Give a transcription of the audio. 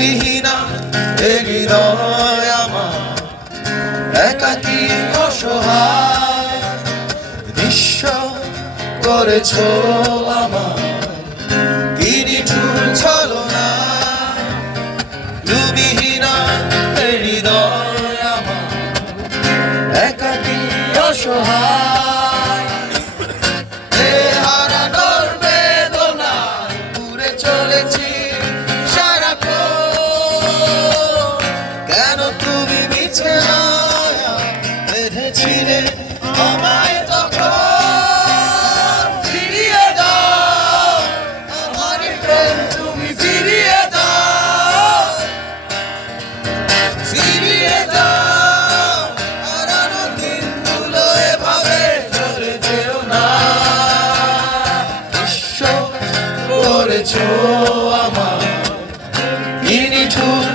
বিহীনা এ হৃদয় আমার একাকী অসহায় নিঃস্ব করেছো আমার কি নিঠুর ছলনা বিহীনা এ হৃদয় আমার একাকী অসহায় হারানোর বেদনা পুরে চলেছি কেন তুমি মিছে বেঁধেছিলে আমায় তখন ফিরিয়ে দাও আমার প্রেম তুমি ফিরিয়ে দাও ফিরিয়ে দাও হারানো দিনগুলো এভাবে চলে যেও না বিশ্ব করেছো আমার কি নিঠুর